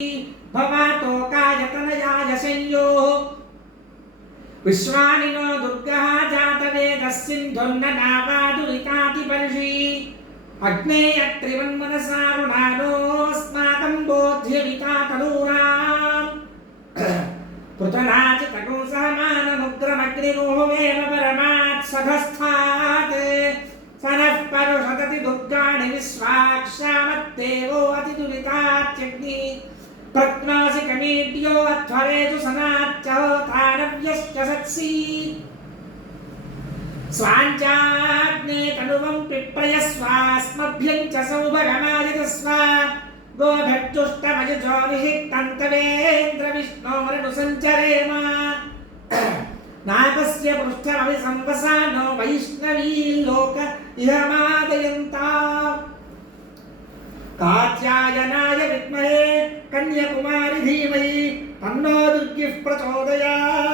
भवातो कायतनयाय संयोः विश्वानिनो दुर्गः जातवेदः सिन्धुर्ननावादुरितातिपर्षि अग्ने अत्रिवन्मनसारुणानोऽस्माकं बोध्यविता तनूनाम् पृतनाचितको सहमानमुग्रमग्निरोहमेव परमात् सधस्थात् स नः परुषदति दुर्गाणि विश्वाक्षामत्तेवो अतिदुरितात्यग्नि प्रज्ञासि कमेड्यो अध्वरेषु सनाच्चहोतानव्यश्च सत्सि स्वाञ्चाग्ने तनुवं पिप्रयस्वास्मभ्यं च सौभगमादितस्व गोभट्टुष्टमयजोनिषिक्तन्तवेन्द्रविष्णोरनुसञ्चरेम नाकस्य पृष्ठमभिसंवसानो वैष्णवील्लोक इहमादयन्ता कात्यायनाय विद्महे कन्याकुमारी धीमहि तन्नो दुर्गिः प्रचोदयात्।